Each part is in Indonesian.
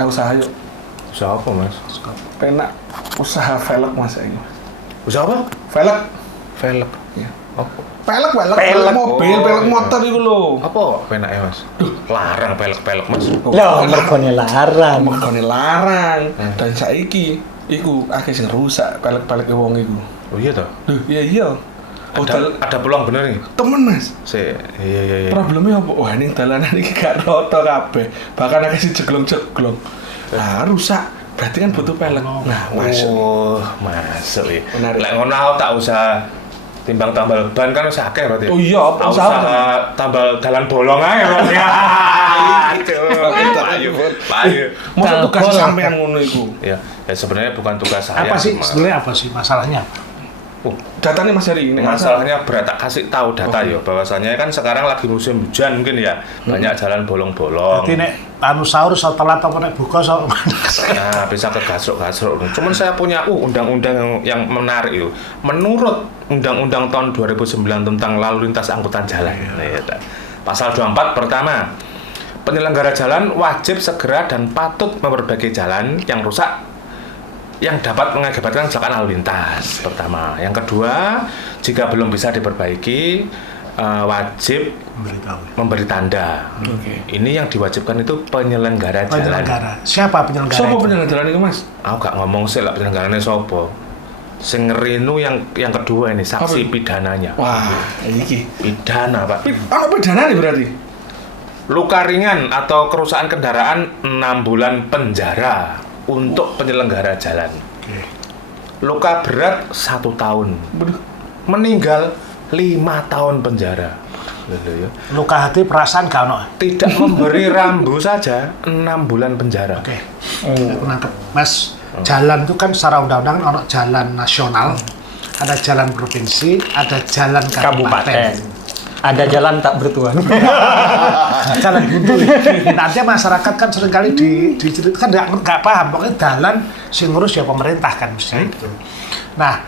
Usaha yuk. Usaha apa, Mas? Penak usaha velg Mas ini. Usaha apa? Velg. Velg. Ya. Apa? Velg mobil, velg motor itu lho. Apa penake, Mas? Larang velg Mas. Lah, mergone larang. Mergone larang. Dan saiki iku akeh sing rusak velg-velg wong iku. Oh iya toh? Duh, iya. Ada peluang bener nih? Temen Mas. Iya. Problemnya apa? Wah, ini dalanan iki gak rata kabeh. Bahkan akeh sing jeglong-jeglong. Nah, rusak. Berarti kan butuh pelek. Nah, masuk. Oh, masuk ya. Menarik. Lek ngono aku tak usah timbang tambal ban kan wis akeh berarti. Oh iya, apa usah tambal dalan bolong ae berarti. Ayo. Masa tugas sampean ngono iku? Ya sebenarnya bukan tugas saya. Apa sih sebenarnya masalahnya? Datanya Mas Heri ini masalahnya berat, tak kasih tahu data ya bahwasanya kan sekarang lagi musim hujan mungkin ya banyak jalan bolong-bolong. Berarti nek sahur telat apa nek buka nah bisa ke gasruk-gasruk. Cuman saya punya undang-undang yang menarik itu. Menurut Undang-Undang tahun 2009 tentang lalu lintas angkutan jalan. Pasal 24 pertama, penyelenggara jalan wajib segera dan patut memperbaiki jalan yang rusak yang dapat mengakibatkan kecelakaan lalu lintas pertama. Yang kedua, jika belum bisa diperbaiki wajib memberi tanda. Ini yang diwajibkan itu penyelenggara jalan. Siapa penyelenggara? Siapa penyelenggara jalan itu Mas? Aku gak ngomong sih lah penyelenggaranya sopo. Sing ngerinu yang kedua ini saksi pidananya. Wah, iki pidana Pak. Apa pidana nih berarti? Luka ringan atau kerusakan kendaraan 6 bulan penjara untuk penyelenggara jalan. Luka berat 1 tahun. Meninggal 5 tahun penjara. Luka hati perasaan gak ono. Tidak memberi rambu saja 6 bulan penjara. Nangkep. Mas, jalan itu kan secara undang-undang ono jalan nasional, ada jalan provinsi, ada jalan kabupaten. Ada jalan tak bertuan. Jalan buntu. Nanti masyarakat kan seringkali diceritakan nggak paham. Pokoknya jalan sing ngurus ya pemerintah kan mesti itu. Nah,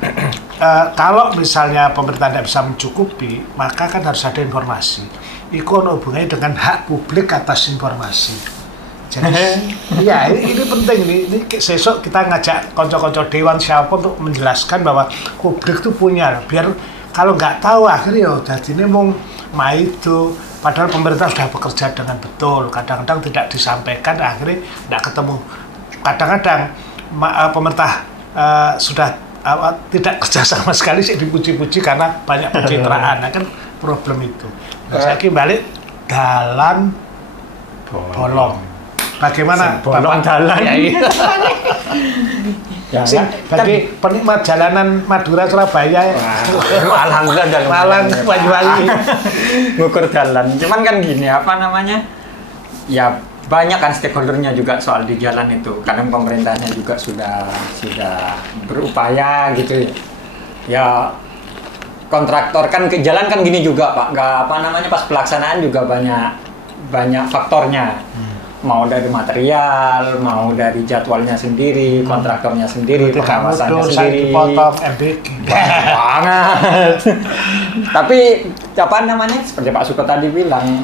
kalau misalnya pemerintah tidak bisa mencukupi, maka kan harus ada informasi. Itu ada hubungannya dengan hak publik atas informasi. Jadi, ya ini penting nih. Ini besok kita ngajak konco-konco dewan siapa untuk menjelaskan bahwa publik itu punya. Biar kalau nggak tahu akhirnya jadi ini mau itu padahal pemerintah sudah bekerja dengan betul, kadang-kadang tidak disampaikan, akhirnya tidak ketemu. Kadang-kadang pemerintah sudah tidak kerja sama sekali sih dipuji-puji karena banyak pencitraan. Nah, kan problem itu. Saya balik jalan bolong. Bagaimana bolong jalan? Ya, bagi penikmat jalanan Madura Surabaya, alhamdulillah Malang Banyuwangi ngukur jalan. Cuman kan gini, apa namanya? Ya banyak kan stakeholdernya juga soal di jalan itu. Kadang pemerintahnya juga sudah berupaya gitu. Ya kontraktor kan ke jalan kan gini juga Pak. Nggak apa namanya pas pelaksanaan juga banyak faktornya. Mau dari material, mau dari jadwalnya sendiri, kontraktornya sendiri, pengawasannya sendiri. Potong MBG. Banget. Tapi apa namanya? Seperti Pak Suko tadi bilang,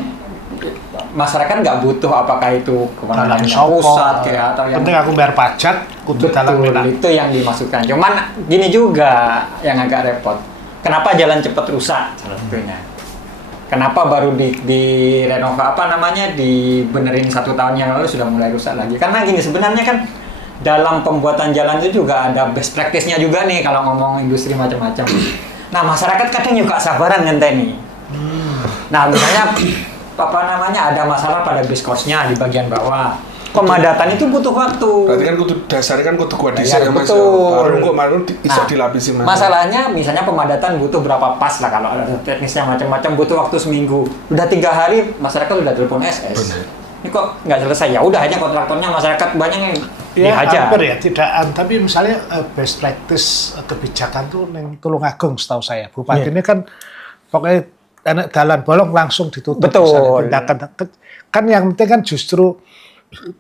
masyarakat nggak butuh apakah itu kewenangan pusat kayak atau yang penting aku bayar pajak, kudu dalam itu yang dimaksudkan. Cuman gini juga yang agak repot. Kenapa jalan cepat rusak? Salah satunya. Kenapa baru dibenerin 1 tahun yang lalu sudah mulai rusak lagi? Karena gini, sebenarnya kan dalam pembuatan jalan itu juga ada best practice-nya juga nih kalau ngomong industri macam-macam. Nah, masyarakat kadang juga sabaran ngenteni. Nah, misalnya ada masalah pada base course-nya di bagian bawah. Pemadatan itu butuh waktu. Berarti kan dasarnya kan kudu gua desain ya Mas. Betul. Baru kok bisa dilapisi Mas. Masalahnya misalnya pemadatan butuh berapa pas lah kalau ada teknisnya macam-macam butuh waktu seminggu. Udah 3 hari masyarakat udah telepon SS. Benar. Ini kok nggak selesai, ya udah hanya kontraktornya masyarakat banyak yang dihajar. Hampir ya, tidak. Tapi misalnya best practice kebijakan tuh yang Tulungagung setahu saya. Bupati ini kan pokoknya jalan bolong langsung ditutup. Betul. Kan yang penting kan justru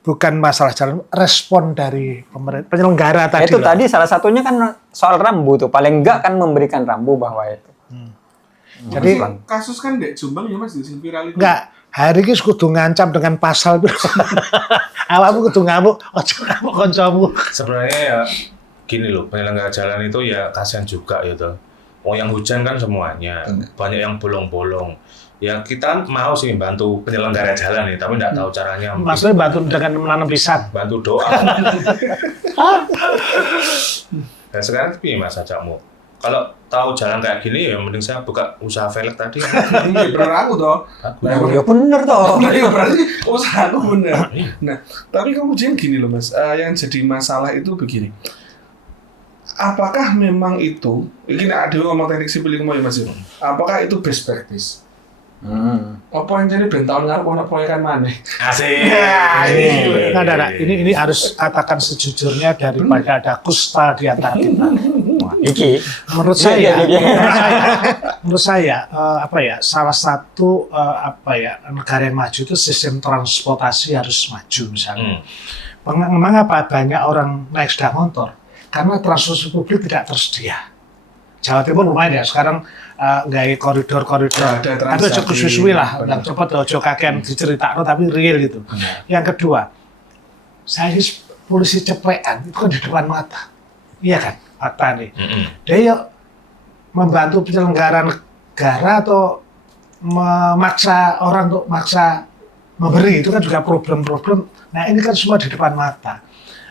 bukan masalah jalan, respon dari penyelenggara tadi. Itu tadi salah satunya kan soal rambu tuh, paling enggak kan memberikan rambu bahwa itu. Jadi kasus kan di Jombang ya Mas, di viral itu. Enggak, hari ini kudu ngancam dengan pasal itu. Awakmu kudu ngamuk, ojo ngamuk kancamu. Sebenarnya ya gini loh, penyelenggara jalan itu ya kasihan juga gitu. Oh yang hujan kan semuanya, banyak yang bolong-bolong. Ya kita mau sih bantu penyelenggara jalan nih, tapi nggak tahu caranya. Maksudnya bantu dengan menanam pisang. Bantu doa. Dan sekarang piye Mas ajakmu? Kalau tahu jalan kayak gini ya mending saya buka usaha velg tadi. Iya bener aku toh. Ya bener toh. Nah, iya berarti usahaku bener. Nah, tapi kemudian gini loh Mas, yang jadi masalah itu begini. Apakah memang itu, ini ada ngomong teknik sipil ya Mas, apakah itu best practice? Apa yang jadi ben tahun ngarep ono proyekan maneh. Asik. Nah, ini harus katakan sejujurnya daripada ada kusta di antara kita. Iki. Menurut saya apa ya, salah satu negara yang maju itu sistem transportasi harus maju misalnya. Mengapa banyak orang naik sepeda motor? Karena transportasi publik tidak tersedia. Jawa Timur lumayan ya sekarang nggak koridor-koridor. Tapi cukup suwi lah, yang cepat ojo kakean diceritakan tapi real itu. Yang kedua, saya polisi cepean itu kan di depan mata, iya kan, mata nih. Dia membantu penyelenggara negara atau memaksa orang untuk maksa memberi itu kan juga problem-problem. Nah ini kan semua di depan mata.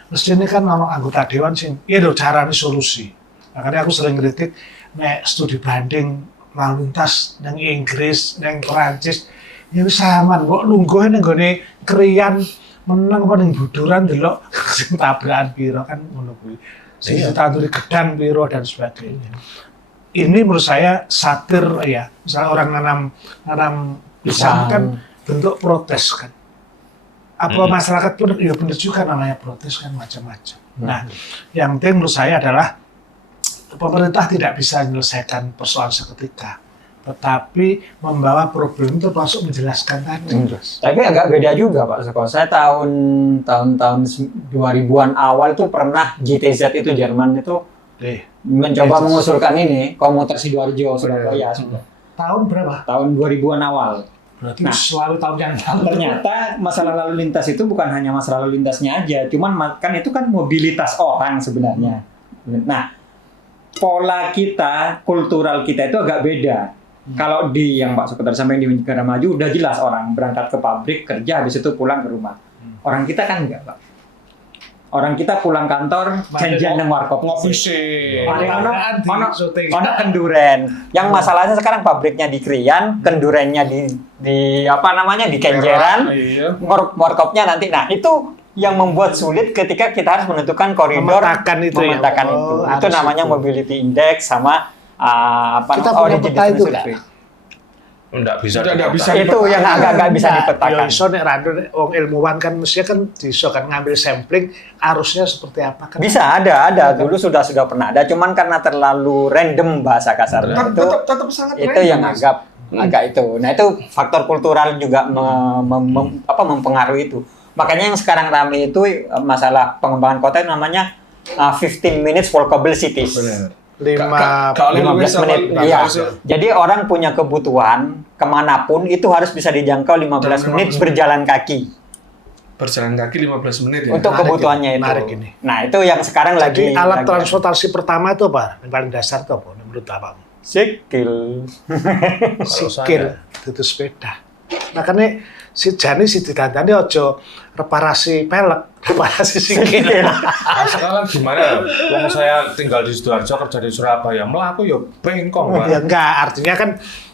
Mestinya kan orang anggota dewan sih, iya dong cara ini solusi. Makanya aku sering kritik, nek studi banding lalu lintas nang Inggris, nang Perancis, ya saman. Kok lungguh nang gone krian menang apa ning buduran delok sing tabrakan piro kan ngono kuwi. Sing ditanduri gedang piro dan sebagainya. Ini menurut saya satir ya. Misalnya orang nanam pisang kan bentuk protes kan. Apa masyarakat pun ya benar juga namanya protes kan macam-macam. Nah, yang penting menurut saya adalah pemerintah tidak bisa menyelesaikan persoalan seketika, tetapi membawa problem termasuk menjelaskan tadi. Tapi agak beda juga Pak Seko. Saya tahun 2000-an awal itu pernah GTZ itu Jerman itu mencoba mengusulkan ini komuter Sidoarjo Surabaya sudah. Tahun berapa? Tahun 2000-an awal. Berarti selalu tahun yang lalu. Ternyata masalah lalu lintas itu bukan hanya masalah lalu lintasnya aja, cuman kan itu kan mobilitas orang sebenarnya. Nah, pola kita, kultural kita itu agak beda. Kalau di yang Pak Sekretaris sampaikan di negara maju udah jelas orang berangkat ke pabrik kerja habis itu pulang ke rumah. Orang kita kan enggak Pak. Orang kita pulang kantor janjian nang warkop ngopi sih. Ono kenduren. Yang masalahnya sekarang pabriknya di Krian, kendurennya di apa namanya di Kenjeran, warkopnya nanti. Nah itu yang membuat sulit ketika kita harus menentukan koridor memetakan itu. Itu namanya mobility index sama kita punya peta itu Enggak bisa. Itu yang agak bisa dipetakan. Ya iso nek randu wong ilmuwan kan mestinya kan iso kan ngambil sampling arusnya seperti apa kan. Bisa ada dulu sudah pernah ada cuman karena terlalu random bahasa kasarnya itu tetap sangat itu random, yang agak itu. Nah itu faktor kultural juga mempengaruhi itu. Makanya yang sekarang ramai itu masalah pengembangan kota itu namanya 15 minutes walkable cities. Benar. 15 menit. Iya. Jadi orang punya kebutuhan kemanapun itu harus bisa dijangkau 15 menit berjalan kaki. Berjalan kaki 15 menit ya. Untuk kebutuhannya itu. Ini. Nah itu yang sekarang jadi lagi. alat transportasi pertama itu apa? Yang paling dasar itu apa? Menurut abang? Sikil. Itu sepeda. Makanya si Jani si ditandani ojo reparasi pelek, reparasi sikil. Sekarang gimana? Wong saya tinggal di Sidoarjo kerja di Surabaya, melaku ya bengkong. Ya enggak, artinya kan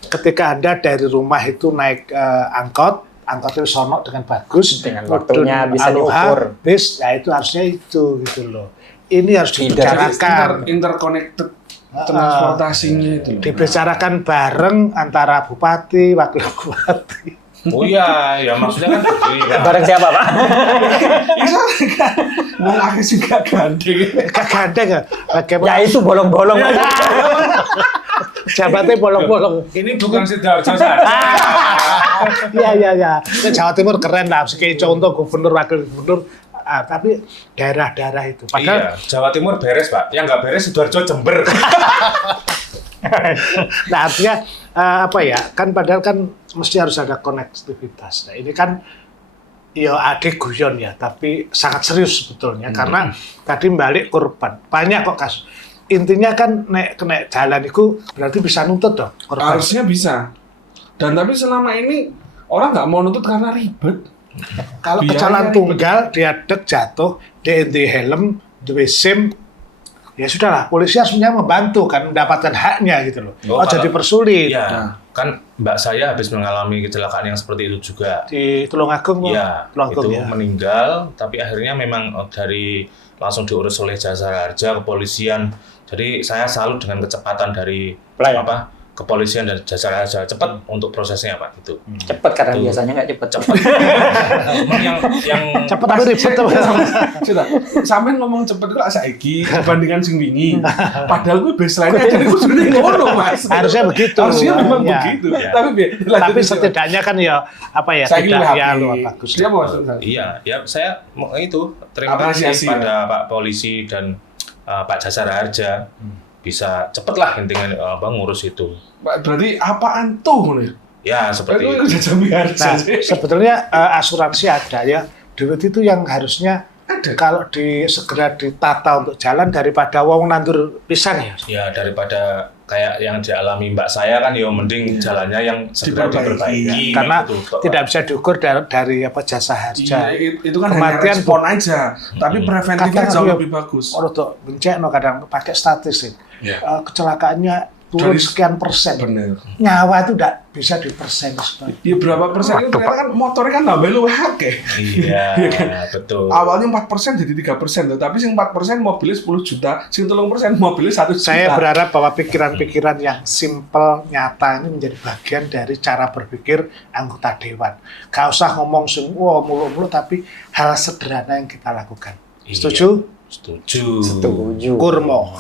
ketika Anda dari rumah itu naik angkot itu sono dengan bagus, dengan waktunya bisa diukur. Bis, ya itu harusnya itu gitu loh. Ini harus dibicarakan. Interconnected transportasinya itu. Dibicarakan bareng antara bupati, wakil bupati. Oh iya, ya maksudnya kan bareng siapa Pak? Mau lagi juga gandeng. Gandeng ya? Ya itu bolong-bolong. Jabatnya bolong-bolong. Ini bukan Sidoarjo. Iya. Jawa Timur keren lah. Sebagai contoh gubernur, wakil gubernur. Tapi daerah-daerah itu. Padahal Jawa Timur beres Pak. Yang nggak beres Sidoarjo Jember. Nah artinya apa ya, kan padahal kan mesti harus ada konektivitas. Nah, ini kan ya adik guyon ya, tapi sangat serius sebetulnya karena tadi balik korban. Banyak kok kasus. Intinya kan kena jalan itu berarti bisa nuntut dong korban. Harusnya bisa. Dan tapi selama ini orang nggak mau nuntut karena ribet. Kalau Biayanya kecelakaan ribet. tunggal, diadek jatuh, di helm, di SIM, ya sudahlah, polisi harusnya membantu kan mendapatkan haknya gitu loh. Oh, jadi kalau- persulit. Iya, kan mbak saya habis mengalami kecelakaan yang seperti itu juga. Di Tulungagung, Iya, Tulungagung itu ya. meninggal, tapi akhirnya memang dari langsung diurus oleh jasa harja, kepolisian. Jadi saya salut dengan kecepatan dari Pelayanan. kepolisian dan jasa harja cepat untuk prosesnya Pak itu. Cepet karena Betul. biasanya nggak cepet. Cuman yang Cepat tapi ribet tuh. Sudah, sampean ngomong cepet kok saiki dibandingkan sing wingi. Padahal gue baseline-nya jadi kudu ngono, Mas. Harusnya begitu. Harusnya memang Ya. begitu. Ya. Tapi Tapi setidaknya kan ya apa ya, saya tidak ya happy. luar bagus. Dia mau maksud saya. Iya, ya saya mau itu terima Apresiasi, kasih pada Pak Polisi dan Pak Jasara Harja bisa cepet lah intinya ngurus itu. Berarti apaan tuh nih? Ya seperti Berarti itu. udah jambi harga Nah, sih. sebetulnya asuransi ada ya. Duit itu yang harusnya Ada. kalau segera ditata untuk jalan daripada wong nandur pisang ya. Ya daripada kayak yang dialami mbak saya kan ya mending jalannya yang segera Diperbaiki. diperbaiki. Karena gitu, Pak. tidak bisa diukur dari apa jasa harja. Iya, itu kan hanya Kematian respon aja. Tapi preventifnya Kadang jauh ya, lebih bagus. orang tuh bencana kadang pakai statistik. Iya. Kecelakaannya turun Dari- sekian persen. Bener. Nyawa itu tidak bisa dipersen. Ya berapa persen itu ternyata kan motornya kan nambah lu akeh. Iya, Iya kan? betul. Awalnya 4% jadi 3%, tapi sing 4% mobilnya 10 juta, sing 3% mobilnya 1 juta. Saya berharap bahwa pikiran-pikiran yang simpel, nyata ini menjadi bagian dari cara berpikir anggota dewan. Gak usah ngomong semua mulu-mulu, tapi hal sederhana yang kita lakukan. Iya. Setuju? Setuju. Setuju. Kurmo.